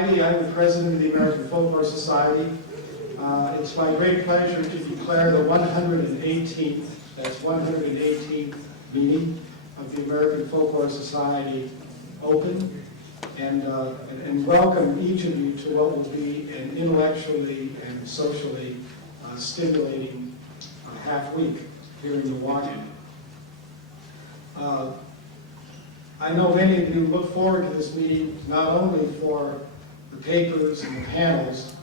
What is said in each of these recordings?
Ivy. I'm the president of the American Folklore Society. It's my great pleasure to declare the 118th, that's 118th meeting of the American Folklore Society open, and welcome each of you to what will be an intellectually and socially stimulating half week here in Milwaukee. I know many of you look forward to this meeting not only for the papers and the panels,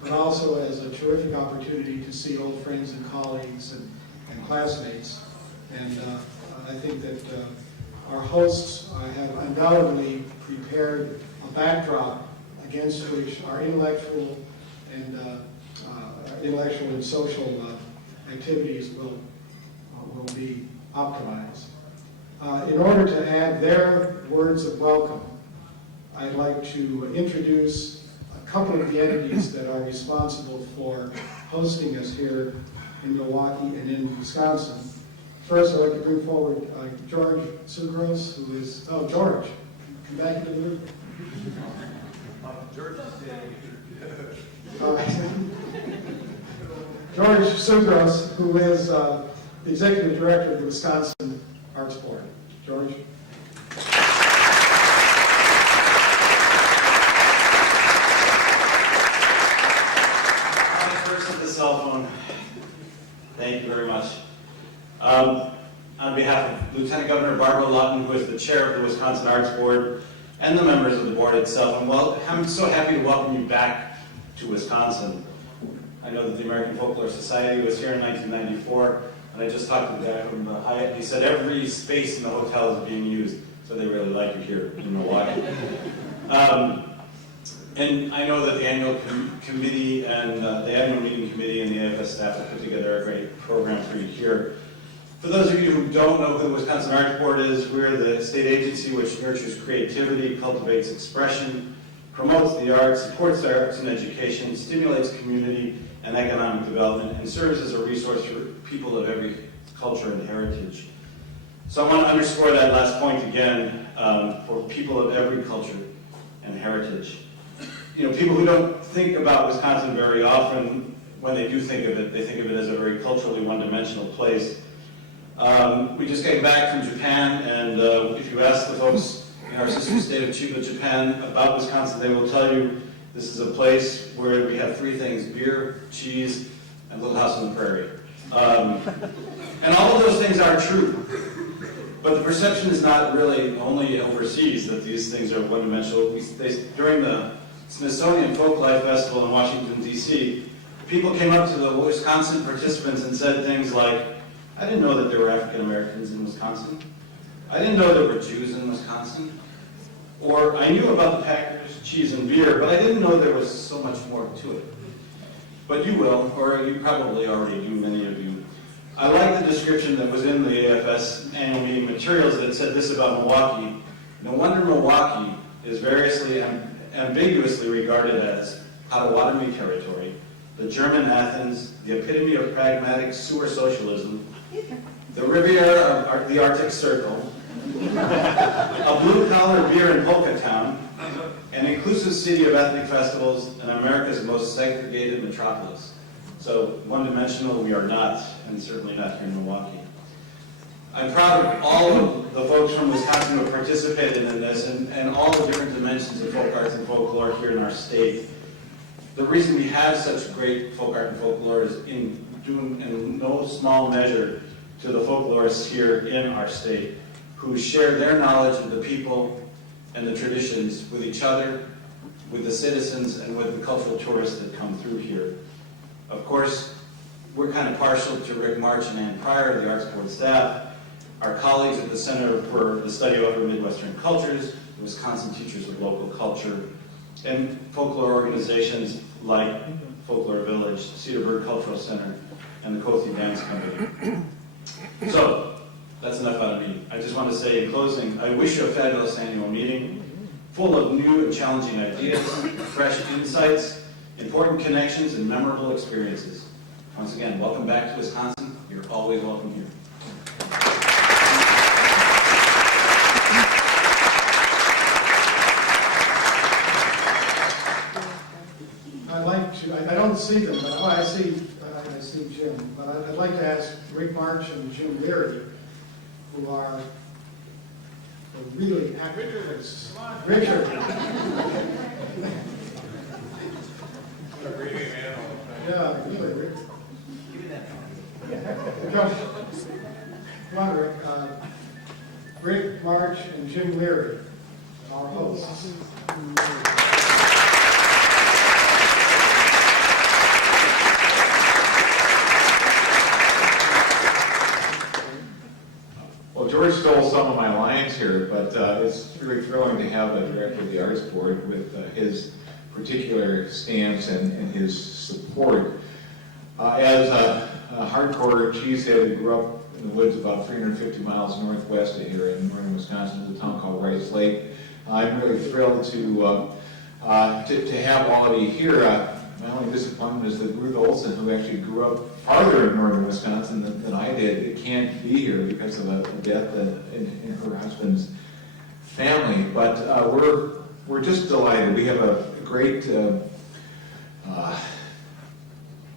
but also as a terrific opportunity to see old friends and colleagues and classmates. And I think that our hosts have undoubtedly prepared a backdrop against which our intellectual and social activities will be optimized. In order to add their words of welcome, I'd like to introduce a couple of the entities that are responsible for hosting us here in Milwaukee and in Wisconsin. First, I'd like to bring forward George Sugros, who is, George, come back into the room. George George Sugros, who is the Executive Director of the Wisconsin Arts Board. George. First at the cell phone. Thank you very much. On behalf of Lieutenant Governor Barbara Lutton, who is the chair of the Wisconsin Arts Board, and the members of the board itself, I'm so happy to welcome you back to Wisconsin. I know that the American Folklore Society was here in 1994, and I just talked to the guy from the Hyatt, and he said every space in the hotel is being used, so they really like you here in Milwaukee. And I know that the annual committee and the annual meeting committee and the AFS staff have put together a great program for you here. For those of you who don't know who the Wisconsin Arts Board is, we're the state agency which nurtures creativity, cultivates expression, promotes the arts, supports the arts and education, stimulates community and economic development, and serves as a resource for people of every culture and heritage. So I want to underscore that last point again for people of every culture and heritage. You know, people who don't think about Wisconsin very often, when they do think of it, they think of it as a very culturally one-dimensional place. We just came back from Japan, and if you ask the folks in our sister state of Chiba, Japan, about Wisconsin, they will tell you this is a place where we have three things: beer, cheese, and Little House on the Prairie. And all of those things are true. But the perception is not really only overseas that these things are one-dimensional. During the Smithsonian Folklife Festival in Washington, D.C., people came up to the Wisconsin participants and said things like, I didn't know that there were African Americans in Wisconsin. I didn't know there were Jews in Wisconsin. Or I knew about the Packers, cheese, and beer, but I didn't know there was so much more to it. But you will, or you probably already do, many of you. I like the description that was in the AFS annual meeting materials that said this about Milwaukee. No wonder Milwaukee is variously and ambiguously regarded as Potawatomi territory, the German Athens, the epitome of pragmatic sewer socialism, the Riviera of the Arctic Circle, a blue-collar beer and polka town, an inclusive city of ethnic festivals, and America's most segregated metropolis. So one-dimensional we are not, and certainly not here in Milwaukee. I'm proud of all of the folks from Wisconsin who have participated in this and all the different dimensions of folk arts and folklore here in our state. The reason we have such great folk art and folklore is in no small measure to the folklorists here in our state who share their knowledge of the people and the traditions with each other, with the citizens, and with the cultural tourists that come through here. Of course, we're kind of partial to Rick March and Ann Pryor, the Arts Board staff, our colleagues at the Center for the Study of Upper Midwestern Cultures, the Wisconsin Teachers of Local Culture, and folklore organizations like Folklore Village, Cedarburg Cultural Center, and the Cothey Dance Company. So, that's enough out of me. I just want to say in closing, I wish you a fabulous annual meeting, full of new and challenging ideas, fresh insights, important connections, and memorable experiences. Once again, welcome back to Wisconsin. You're always welcome here. don't see them, but I see Jim. But I'd like to ask Rick March and Jim Leary, who are really active. Richard. Yeah, really, Rick. Come on, Rick. Rick March and Jim Leary, our hosts. Well, George stole some of my lines here, but it's really thrilling to have the director of the Arts Board with his particular stance and his support. As a hardcore cheesehead who grew up in the woods about 350 miles northwest of here in northern Wisconsin, in a town called Rice Lake, I'm really thrilled to have all of you here. My only disappointment is that Ruth Olson, who actually grew up farther in northern Wisconsin than I did, can't be here because of a death in her husband's family. But we're just delighted. We have a great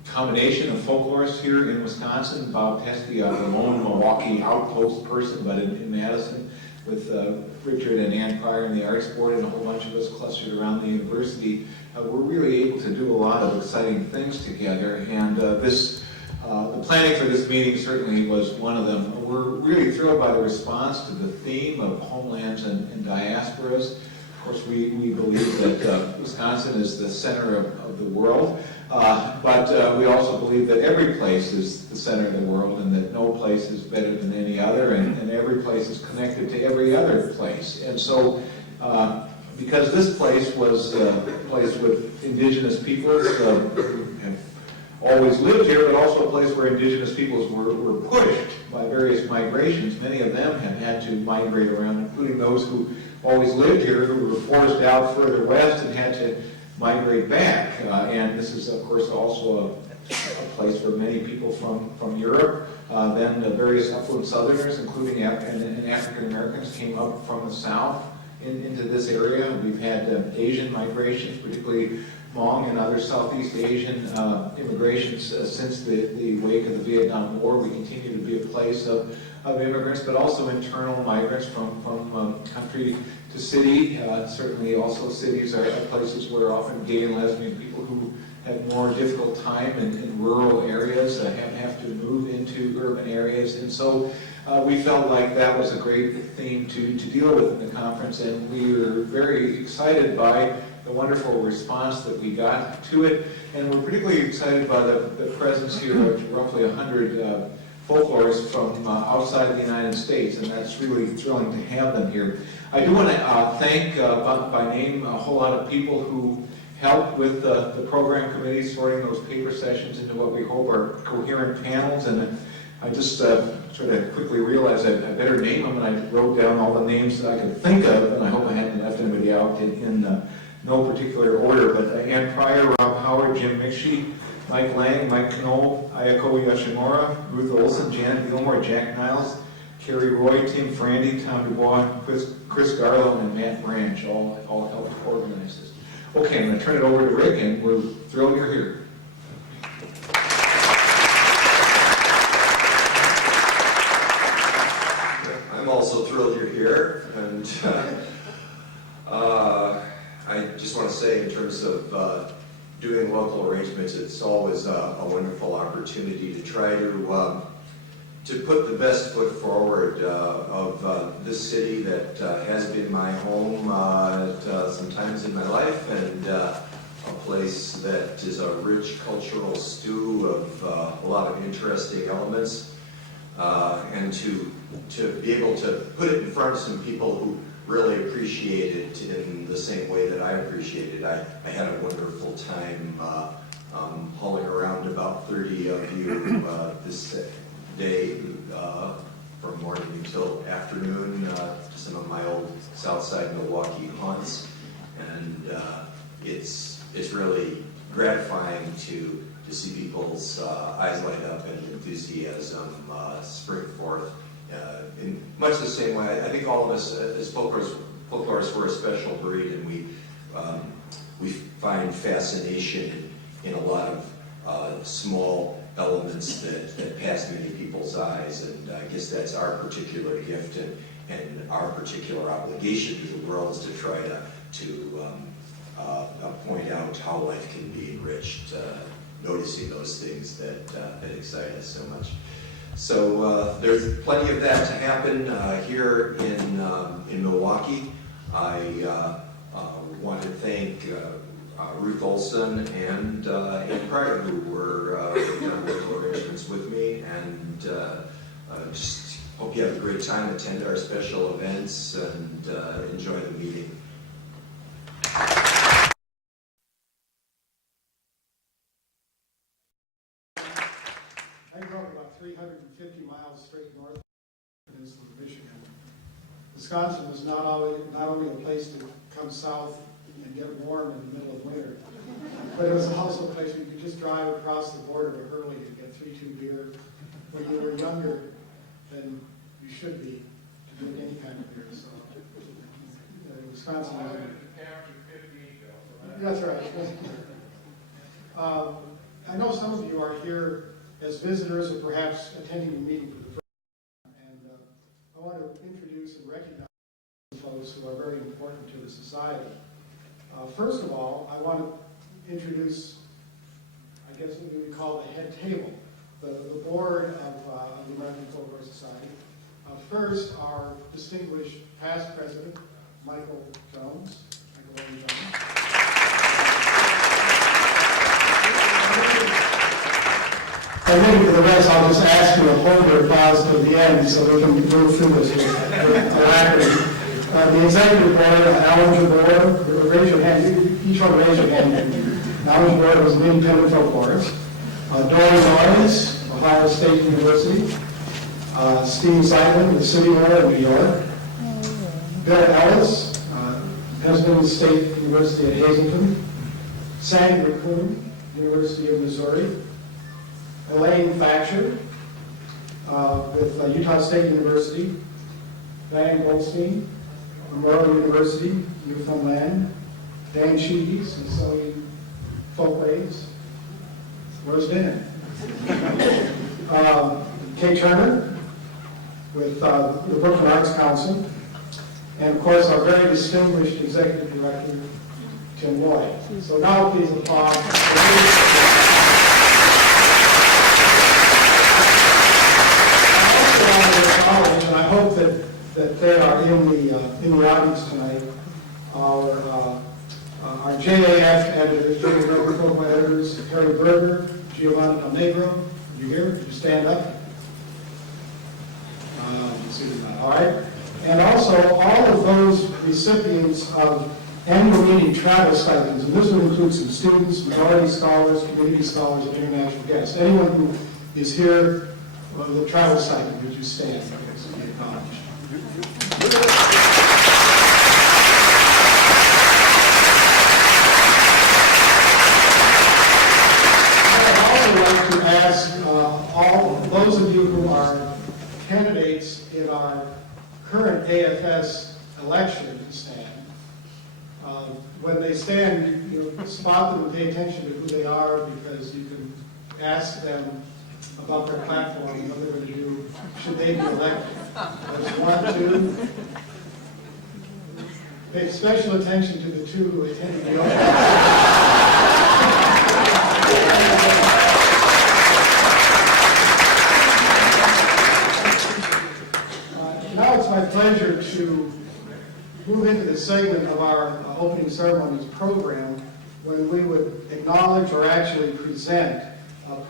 combination of folklorists here in Wisconsin. Bob Teskey, a lone Milwaukee outpost person, but in Madison, with Richard and Ann Pryor in the Arts Board, and a whole bunch of us clustered around the university. We're really able to do a lot of exciting things together, and the planning for this meeting certainly was one of them. We're really thrilled by the response to the theme of homelands and diasporas. Of course, we believe that Wisconsin is the center of the world, but we also believe that every place is the center of the world, and that no place is better than any other, and every place is connected to every other place. And so, because this place was a place with indigenous peoples who have always lived here, but also a place where indigenous peoples were pushed by various migrations. Many of them have had to migrate around, including those who always lived here, who were forced out further west and had to migrate back. And this is, of course, also a place where many people from Europe, then various upland southerners, including African Americans, came up from the south into this area. We've had Asian migrations, particularly Hmong and other Southeast Asian immigrations since the wake of the Vietnam War. We continue to be a place of immigrants, but also internal migrants from country to city. Certainly also cities are places where often gay and lesbian people who have more difficult time in rural areas have to move into urban areas. And so we felt like that was a great theme to deal with in the conference, and we were very excited by the wonderful response that we got to it. And we're particularly excited by the presence here of roughly 100 folklorists from outside the United States, and that's really thrilling to have them here. I do want to thank by name a whole lot of people who helped with the program committee, sorting those paper sessions into what we hope are coherent panels. And I just sort of quickly realized I better name them, and I wrote down all the names that I could think of, and I hope I haven't left anybody out in no particular order. But Ann Pryor, Rob Howard, Jim McShee, Mike Lang, Mike Knoll, Ayako Yoshimura, Ruth Olson, Janet Gilmore, Jack Niles, Kerry Roy, Tim Frandy, Tom Dubois, Chris Garlow, and Matt Branch all helped organize this. Okay, I'm going to turn it over to Rick, and we're thrilled you're here. I'm also thrilled you're here, and I just want to say, in terms of doing local arrangements, it's always a wonderful opportunity to try to put the best foot forward of this city that has been my home at some times in my life, and a place that is a rich cultural stew of a lot of interesting elements, and to be able to put it in front of some people who really appreciate it in the same way that I appreciate it. I had a wonderful time hauling around about 30 of you this day from morning until afternoon to some of my old Southside Milwaukee haunts, and it's really gratifying to see people's eyes light up and enthusiasm spring forth in much the same way. I think all of us as folklorists, we're a special breed, and we find fascination in a lot of small elements that pass many people's eyes. And I guess that's our particular gift and our particular obligation to the world is to try to point out how life can be enriched, noticing those things that excite us so much. So there's plenty of that to happen here in Milwaukee. I want to thank Ruth Olson and Ann Pryor, who were done local arrangements with me, and just hope you have a great time. Attend our special events and enjoy the meeting. I grew up about 350 miles straight north of the peninsula of Michigan. Wisconsin was not only a place to come south and get warm in the middle of winter, but it was also a place where you could just drive across the border to Hurley and get 3-2 beer when you were younger than you should be to get any kind of beer. So Wisconsin. That's right. I know some of you are here as visitors or perhaps attending the meeting for the first time, and I want to introduce and recognize folks who are very important to the society. First of all, I want to introduce, I guess what we would call the head table, the board of the American Folklore Society. First, our distinguished past president, Michael Jones. Michael Jones. And maybe for the rest, I'll just ask you to hold your applause to the end so we can move through this with alacrity. The executive board, Alan Jabor, raise your hand. Each one raise your hand. Alan Jabor was an independent folklorist. Dory Noyes, Ohio State University. Steve Zeitlin, the City Board of New York. Bill Ellis, Pennsylvania State University at Hazleton. Sandy McCoon, University of Missouri. Elaine Thatcher with Utah State University. Diane Goldstein, Memorial University, Newfoundland. Dan Sheedy, Smithsonian Folkways. Where's Dan? Kay Turner with the Brooklyn Arts Council. And of course, our very distinguished executive director, Tim Lloyd. So now please applaud. And I hope that they are in the audience tonight. Our JAF editors, Junior Record Folklore editors, Harry Berger, Giovanni Alnegro. Are you here? Could you stand up? All right. And also all of those recipients of annual meeting travel stipends, and this would include some students, majority scholars, community scholars, and international guests. Anyone who is here with a travel stipend, would you stand? So be acknowledged. I'd also like to ask all those of you who are candidates in our current AFS election to stand. When they stand, spot them and pay attention to who they are, because you can ask them about their platform and what they're going to do should they be elected. There's 1, 2. Pay special attention to the 2 who attended the Now it's my pleasure to move into the segment of our opening ceremonies program when we would acknowledge or actually present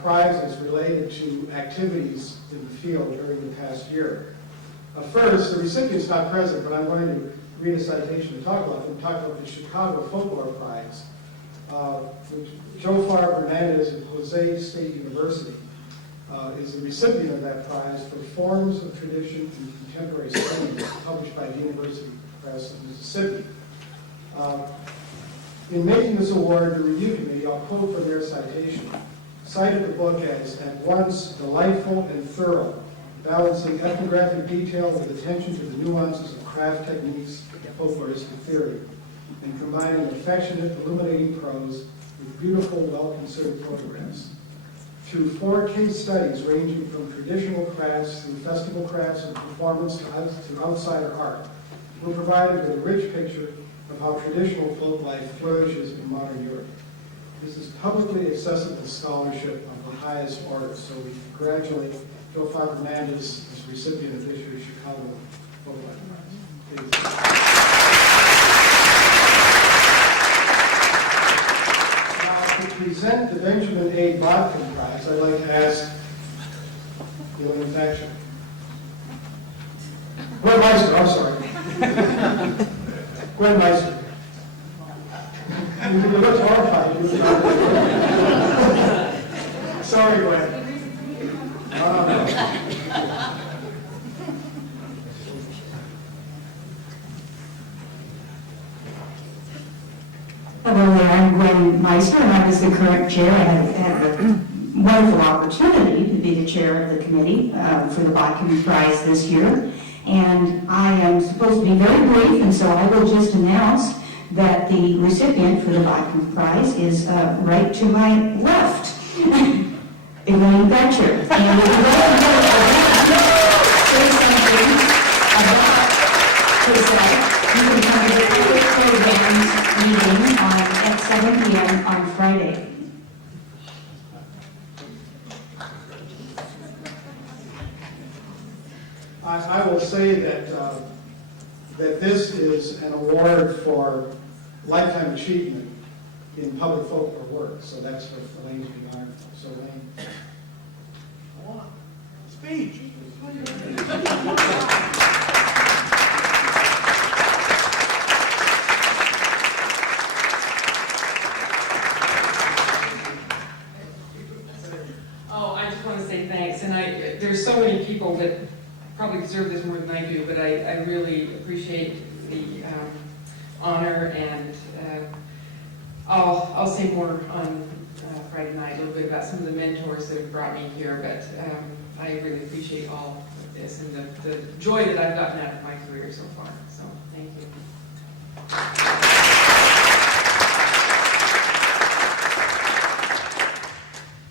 prizes related to activities in the field during the past year. First, the recipient's not present, but I'm going to read a citation to talk about them. Talk about the Chicago Folklore Prize, which Joe Farr Hernandez of Jose State University is the recipient of that prize for Forms of Tradition and Contemporary Studies, published by the University Press of Mississippi. In making this award, the review committee, I'll quote from their citation, cited the book as at once delightful and thorough, balancing ethnographic detail with attention to the nuances of craft techniques and folkloristic theory, and combining affectionate, illuminating prose with beautiful, well-considered photographs, to 4 case studies ranging from traditional crafts through festival crafts and performance to outsider art. We're provided with a rich picture of how traditional folk life flourishes in modern Europe. This is publicly accessible scholarship of the highest order, so we congratulate Phil Hernandez as recipient of this year's Chicago Folk Life Prize. Now, to present the Benjamin A. Bodkin Prize, I'd like to ask Gillian Thatcher. Gwen Meister, I'm sorry. Gwen Meister. You look horrified. Sorry, Gwen. Hello there, I'm Gwen Meister, and I was the current chair. I had a wonderful opportunity to be the chair of the committee for the Bodkin Prize this year. And I am supposed to be very brief, and so I will just announce that the recipient for the Bodkin Prize is right to my left, Elaine Thatcher. And if you want to say something about herself, you can come to the public programs meeting at 7 p.m. on Friday. I will say that that this is an award for lifetime achievement in public folklore work, so that's what Elaine's being honored for. So Elaine, come on, speech. Oh, I just want to say thanks, and there's so many people that probably deserve this more than I do, but I really appreciate the honor, and I'll say more on Friday night, a little bit about some of the mentors that have brought me here, but I really appreciate all of this and the joy that I've gotten out of my career so far, so thank you.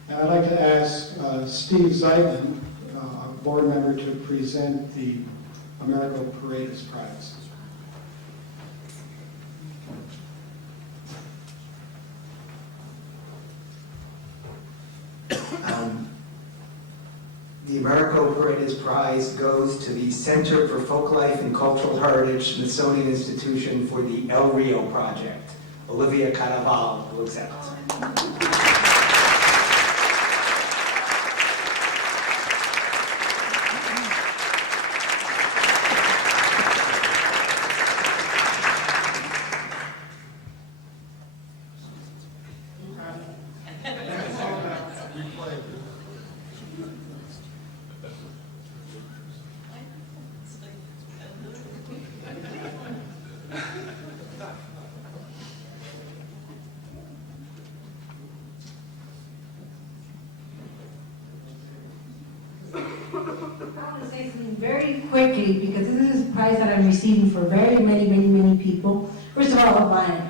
And I'd like to ask Steve Zeitman, a board member, to present the Americo Paredes Prize. The Americo Paredes Prize goes to the Center for Folklife and Cultural Heritage, Smithsonian Institution, for the El Rio Project. Olivia Caraval will accept. I want to say something very quickly, because this is a prize that I'm receiving for very many people. First of all, my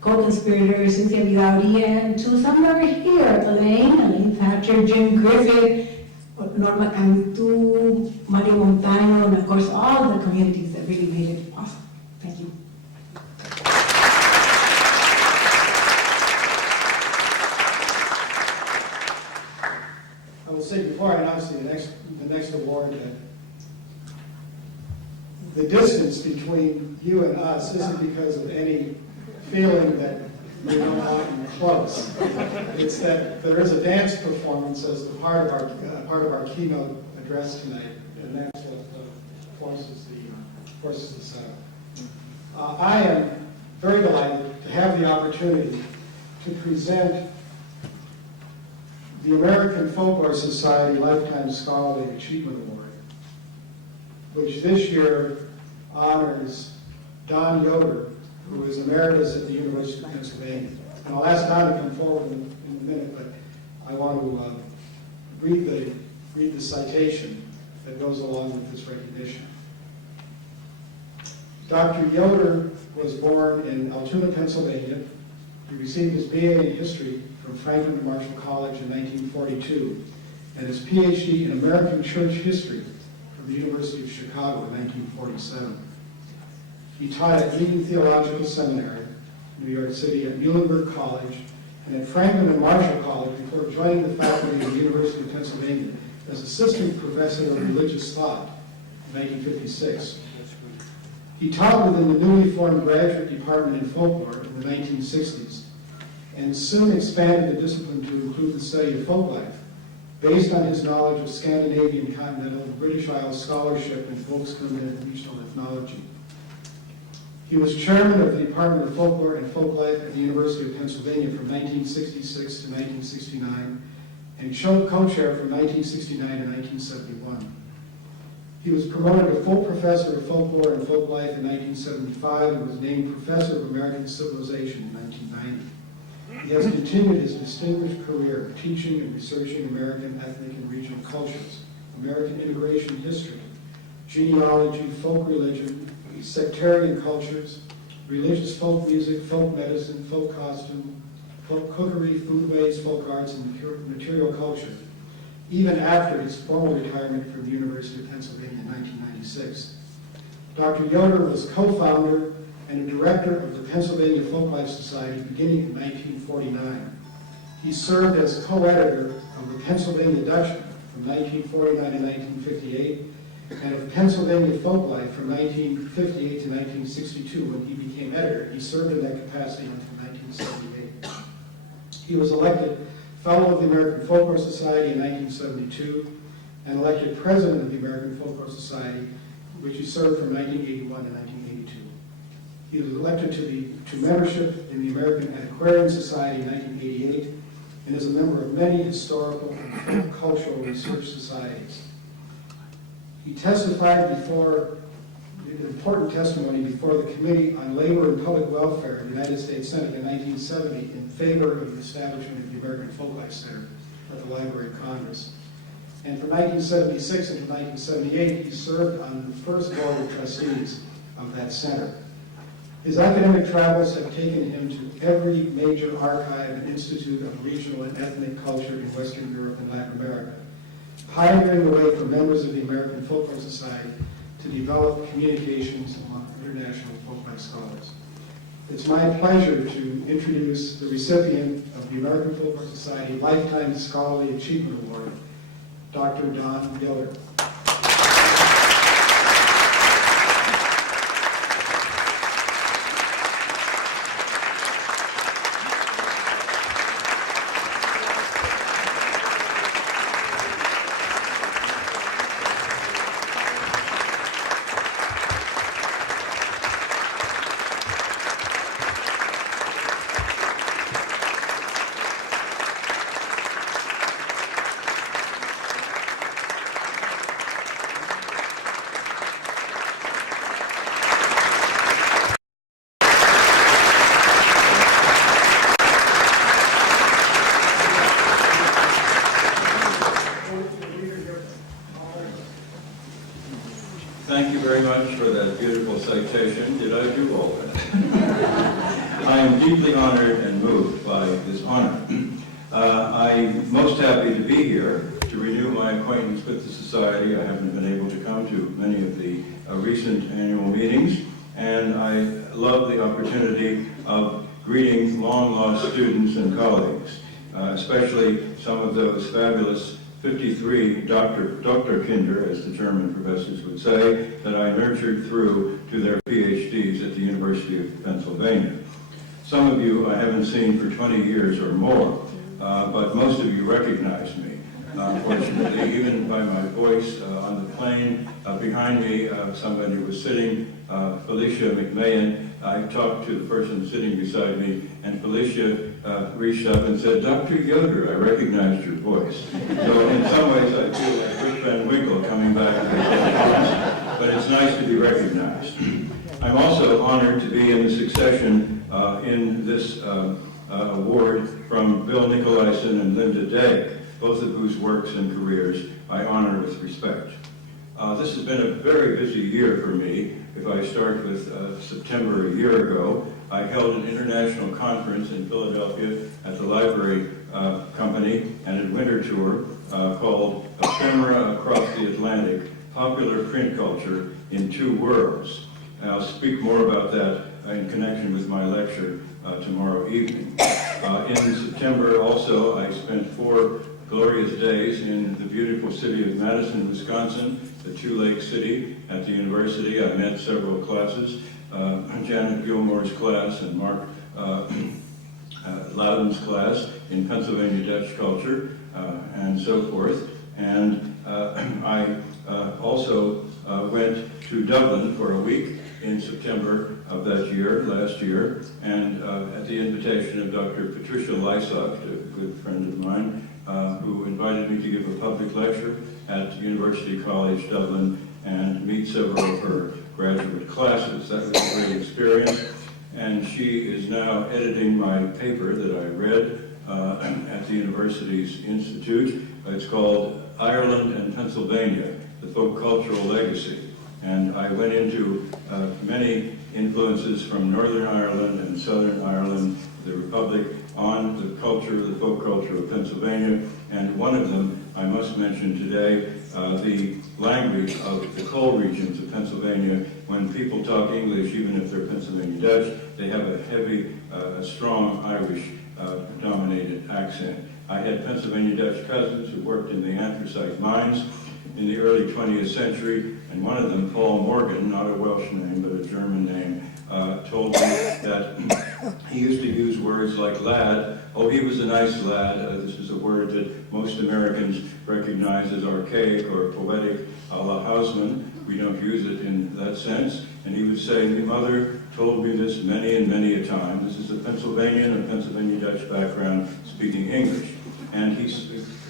co-conspirators, Cynthia Vidauri, and to some that are here, Elaine Thatcher, Jim Griffith, Norma Cantu, Mario Montano, and of course all the communities that really made it possible. Thank you. I will say before I announce the next award that the distance between you and us isn't because of any feeling that we don't want you close. It's that there is a dance performance as the part of our keynote address tonight, and that's what forces the setup. I am very delighted to have the opportunity to present the American Folklore Society Lifetime Scholarly Achievement Award, which this year honors Don Yoder, who is emeritus at the University of Pennsylvania. And I'll ask Don to come forward in a minute, but I want to read the citation that goes along with this recognition. Dr. Yoder was born in Altoona, Pennsylvania. He received his BA in History from Franklin and Marshall College in 1942 and his PhD in American Church History from the University of Chicago in 1947. He taught at Lee Theological Seminary, New York City, at Muhlenberg College, and at Franklin and Marshall College before joining the faculty of the University of Pennsylvania as Assistant Professor of Religious Thought in 1956. He taught within the newly formed graduate department in folklore in the 1960s and soon expanded the discipline to include the study of folklife based on his knowledge of Scandinavian, continental, and British Isles scholarship in folkscom and regional ethnology. He was chairman of the Department of Folklore and Folklife at the University of Pennsylvania from 1966 to 1969 and co-chair from 1969 to 1971. He was promoted to full professor of folklore and folklife in 1975 and was named professor of American civilization in 1990. He has continued his distinguished career teaching and researching American ethnic and regional cultures, American immigration history, genealogy, folk religion, sectarian cultures, religious folk music, folk medicine, folk costume, folk cookery, foodways, folk arts, and material culture, even after his formal retirement from the University of Pennsylvania in 1996. Dr. Yoder was co-founder and a director of the Pennsylvania Folklife Society beginning in 1949. He served as co-editor of the Pennsylvania Dutchman from 1949 to 1958 and of Pennsylvania Folklife from 1958 to 1962 when he became editor. He served in that capacity until 1978. He was elected Fellow of the American Folklore Society in 1972 and elected President of the American Folklore Society, which he served from 1981 to 1982. He was elected to membership in the American Antiquarian Society in 1988 and is a member of many historical and folk cultural research societies. He testified before, an important testimony before the Committee on Labor and Public Welfare of the United States Senate in 1970 in favor of the establishment of the American Folklife Center at the Library of Congress. And from 1976 until 1978, he served on the first board of trustees of that center. His academic travels have taken him to every major archive and institute of regional and ethnic culture in Western Europe and Latin America, pioneering the way for members of the American Folklore Society to develop communications among international folklife scholars. It's my pleasure to introduce the recipient of the American Folklore Society Lifetime Scholarly Achievement Award, Dr. Don Yoder. Thank you very much for that beautiful citation. Did I do all that? I am deeply honored and moved by this honor. I'm most happy to be here to renew my acquaintance with the Society. I haven't been able to come to many of the recent annual meetings, and I love the opportunity of greeting long-lost students and colleagues, especially some of those fabulous 53 Dr. Kinder, as the German professors would say, that I nurtured through to their PhDs at the University of Pennsylvania. Some of you I haven't seen for 20 years or more, but most of you recognize me. Fortunately, even by my voice on the plane behind me, somebody was sitting, Felicia McMahon. I talked to the person sitting beside me, and Felicia reached up and said, "Dr. Yoder, I recognized your voice." So in some ways, I feel like Rip Van Winkle coming back to the but it's nice to be recognized. I'm also honored to be in the succession in this award from Bill Nicolaisen and Linda Day, both of whose works and careers I honor with respect. This has been a very busy year for me. If I start with September a year ago, I held an international conference in Philadelphia at the Library Company and a winter tour called Ephemera Across the Atlantic, Popular Print Culture in Two Worlds. And I'll speak more about that in connection with my lecture tomorrow evening. In September also, I spent 4 glorious days in the beautiful city of Madison, Wisconsin, the two-lake city at the university. I met several classes, Janet Gilmore's class and Mark Loudon's class in Pennsylvania Dutch culture, and so forth. And I also went to Dublin for a week in September of that year, last year, and at the invitation of Dr. Patricia Lysock, a good friend of mine, who invited me to give a public lecture at University College Dublin and meet several of her graduate classes. That was a great experience. And she is now editing my paper that I read at the university's institute. It's called Ireland and Pennsylvania, the Folk Cultural Legacy. And I went into many influences from Northern Ireland and Southern Ireland, the Republic, on the culture, the folk culture of Pennsylvania. And one of them, I must mention today, the language of the coal regions of Pennsylvania. When people talk English, even if they're Pennsylvania Dutch, they have a heavy, strong Irish dominated accent. I had Pennsylvania Dutch cousins who worked in the anthracite mines in the early 20th century, and one of them, Paul Morgan, not a Welsh name, but a German name, told me that he used to use words like lad. Oh, he was a nice lad. This is a word that most Americans recognize as archaic or poetic, a la Hausman. We don't use it in that sense. And he would say, my mother told me this many and many a time. This is a Pennsylvanian and Pennsylvania Dutch background speaking English. And he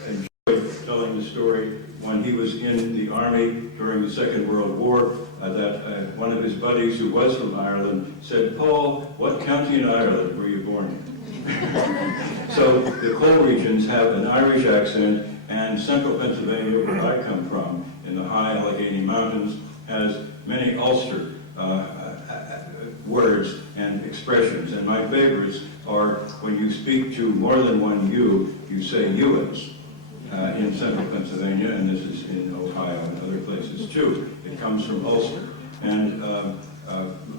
enjoyed telling the story when he was in the army during the Second World War, that one of his buddies who was from Ireland said, Paul, what county in Ireland were you born in? So the coal regions have an Irish accent, and central Pennsylvania, where I come from, in the high Allegheny Mountains, has many Ulster words and expressions. And my favorites are when you speak to more than one you, you say Ewans. In central Pennsylvania, and this is in Ohio and other places too. It comes from Ulster. And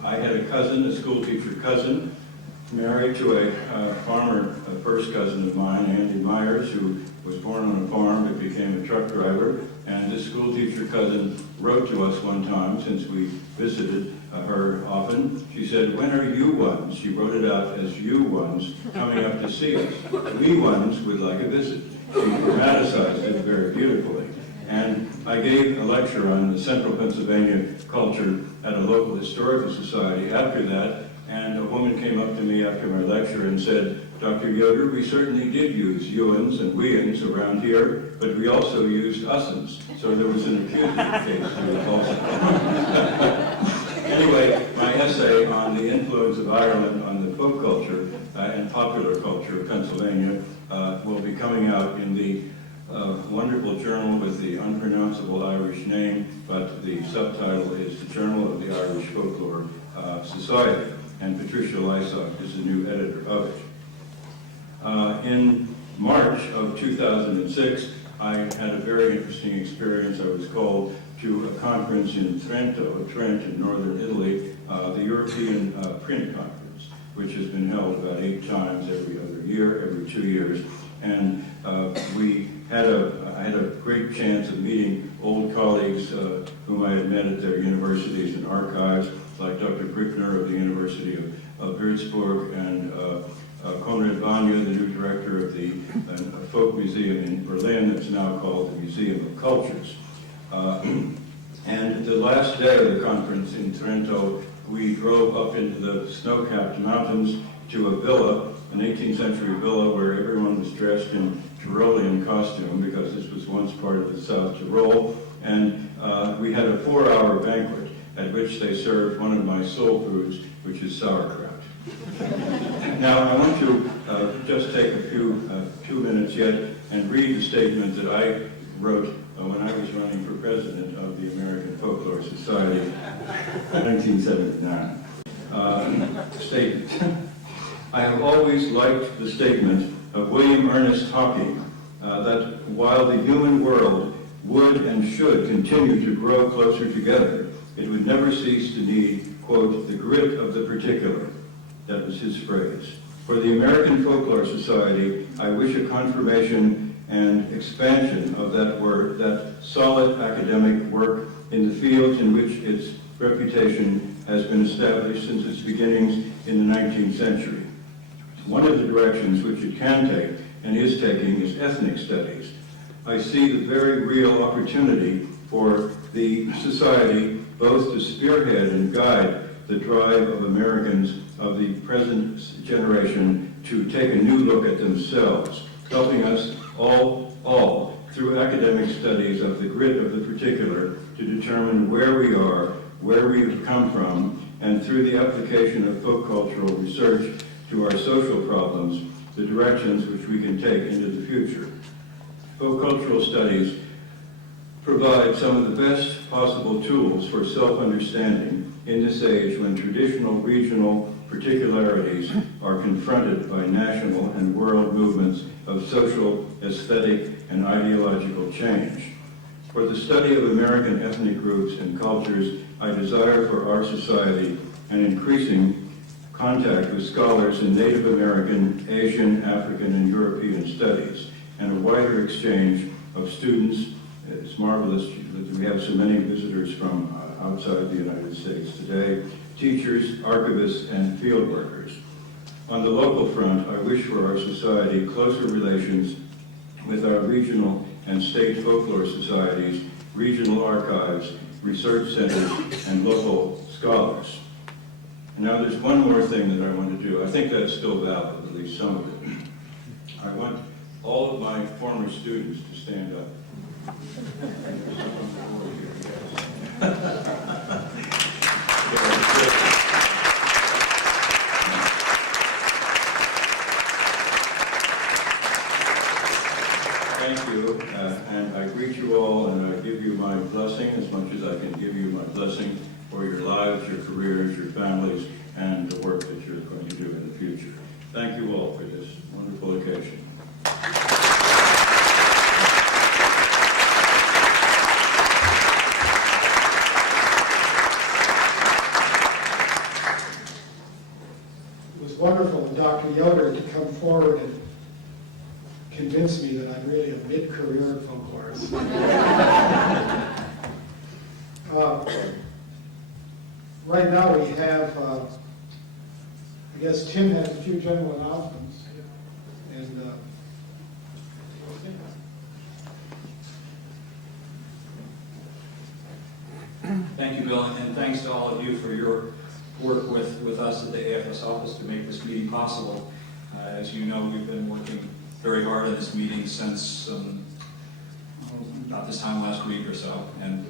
I had a cousin, a school teacher cousin, married to a farmer, a first cousin of mine, Andy Myers, who was born on a farm but became a truck driver. And this school teacher cousin wrote to us one time, since we visited her often. She said, when are you ones? She wrote it out as you ones coming up to see us. We ones would like a visit. She dramatized it very beautifully. And I gave a lecture on the central Pennsylvania culture at a local historical society after that, and a woman came up to me after my lecture and said, Dr. Yoder, we certainly did use Ewans and Weans around here, but we also used Ussens. So there was an accusative case here also. Anyway, my essay on the influence of Ireland on the folk culture and popular culture of Pennsylvania will be coming out in the wonderful journal with the unpronounceable Irish name, but the subtitle is the Journal of the Irish Folklore Society, and Patricia Lysock is the new editor of it. In March of 2006, I had a very interesting experience. I was called to a conference in Trent in northern Italy, the European Print Conference, which has been held about 8 times every other year, every 2 years. And I had a great chance of meeting old colleagues whom I had met at their universities and archives, like Dr. Brickner of the University of Würzburg, and Konrad Vanya, the new director of the folk museum in Berlin that's now called the Museum of Cultures. And the last day of the conference in Trento, we drove up into the snow-capped mountains to a villa, an 18th century villa where everyone was dressed in Tyrolean costume, because this was once part of the South Tyrol. And we had a 4-hour banquet at which they served one of my soul foods, which is sauerkraut. Now, I want to just take a few 2 minutes yet and read the statement that I wrote when I was running for president of the American Folklore Society in 1979. Statement. I have always liked the statement of William Ernest Hocking that while the human world would and should continue to grow closer together, it would never cease to need, quote, the grit of the particular. That was his phrase. For the American Folklore Society, I wish a confirmation and expansion of that work, that solid academic work in the fields in which its reputation has been established since its beginnings in the 19th century. One of the directions which it can take and is taking is ethnic studies. I see the very real opportunity for the society both to spearhead and guide the drive of Americans of the present generation to take a new look at themselves, helping us all through academic studies of the grit of the particular to determine where we are, where we have come from, and through the application of folk cultural research to our social problems, the directions which we can take into the future. Folk cultural studies provide some of the best possible tools for self-understanding in this age when traditional regional particularities are confronted by national and world movements of social, aesthetic, and ideological change. For the study of American ethnic groups and cultures, I desire for our society an increasing contact with scholars in Native American, Asian, African, and European studies, and a wider exchange of students. It's marvelous that we have so many visitors from outside the United States today, teachers, archivists, and field workers. On the local front, I wish for our society closer relations with our regional and state folklore societies, regional archives, research centers, and local scholars. And now there's one more thing that I want to do. I think that's still valid, at least some of it. I want all of my former students to stand up. Thank you, and I greet you all, and I give you my blessing as much as I can give you my blessing for your lives, your careers, your families, and the work that you're going to do in the future. Thank you all for this wonderful occasion. It was wonderful of Dr. Yoder to come forward and convince me that I'm really a mid-career folklorist. Right now we have, I guess Tim has a few general announcements. And Thank you, Bill, and thanks to all of you for your work with us at the AFS office to make this meeting possible. As you know, we've been working very hard on this meeting since about this time last week or so, and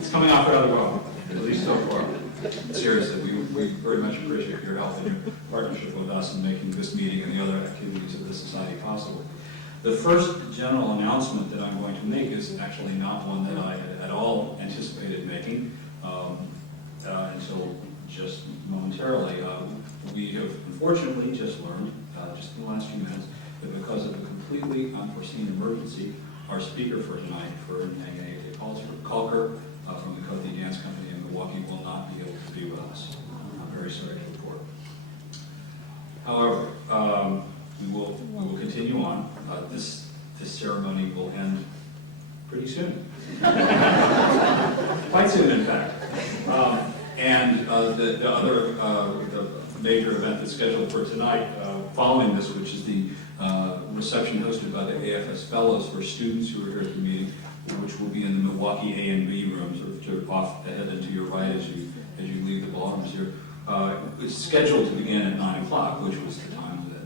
it's coming off rather well, at least so far. Seriously, we very much appreciate your help and your partnership with us in making this meeting and the other activities of the Society possible. The first general announcement that I'm going to make is actually not one that I had at all anticipated making until just momentarily. We have unfortunately just learned, just in the last few minutes, that because of a completely unforeseen emergency, our speaker for tonight, Calker from the Cothi Dance Company in Milwaukee, will not be able to be with us. I'm very sorry to report. However, we will continue on. This ceremony will end pretty soon. Quite soon, in fact. And the other the major event that's scheduled for tonight, following this, which is the reception hosted by the AFS Fellows for students who are here at the meeting, which will be in the Milwaukee A and B rooms, sort of off ahead and to your right as you leave the ballrooms here. It's scheduled to begin at 9 o'clock, which was the time that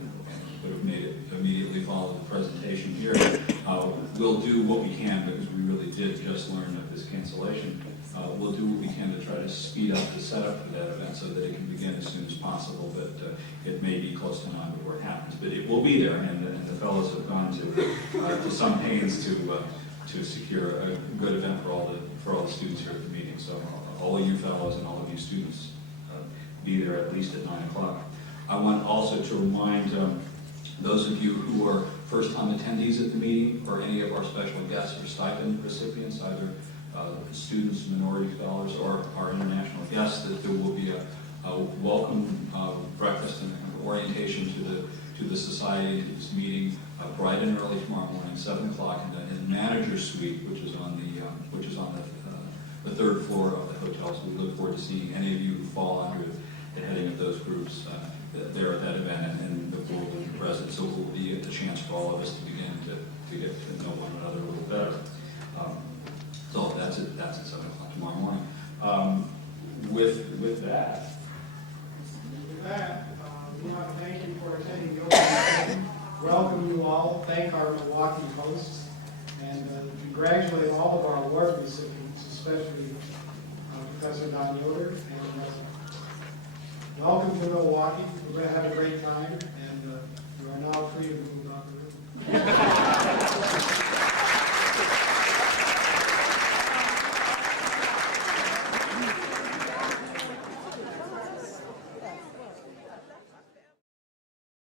would have made it immediately follow the presentation here. We'll do what we can because we really did just learn of this cancellation. we'll do what we can to try to speed up the setup for that event so that it can begin as soon as possible, but it may be close to 9 before it happens. But it will be there, and the fellows have gone to some pains to secure a good event for all the students here at the meeting. So all of you fellows and all of you students, be there at least at 9 o'clock. I want also to remind those of you who are first-time attendees at the meeting, or any of our special guests or stipend recipients, either students, minority scholars, or our international guests, that there will be a welcome breakfast and orientation to the society, to this meeting, bright and early tomorrow morning, 7 o'clock, in the manager's suite, which is on the third floor of the hotel. So we look forward to seeing any of you who fall under the heading of those groups there at that event, and the board will be present. So it will be a chance for all of us to begin to get to know one another a little better. So that's at 7 o'clock tomorrow morning. With that, we want to thank you for attending the opening meeting. Welcome you all. Thank our Milwaukee hosts, and congratulate all of our award recipients, especially Professor Don Yoder. And welcome to Milwaukee. We're going to have a great time, and you are now free to move on the room.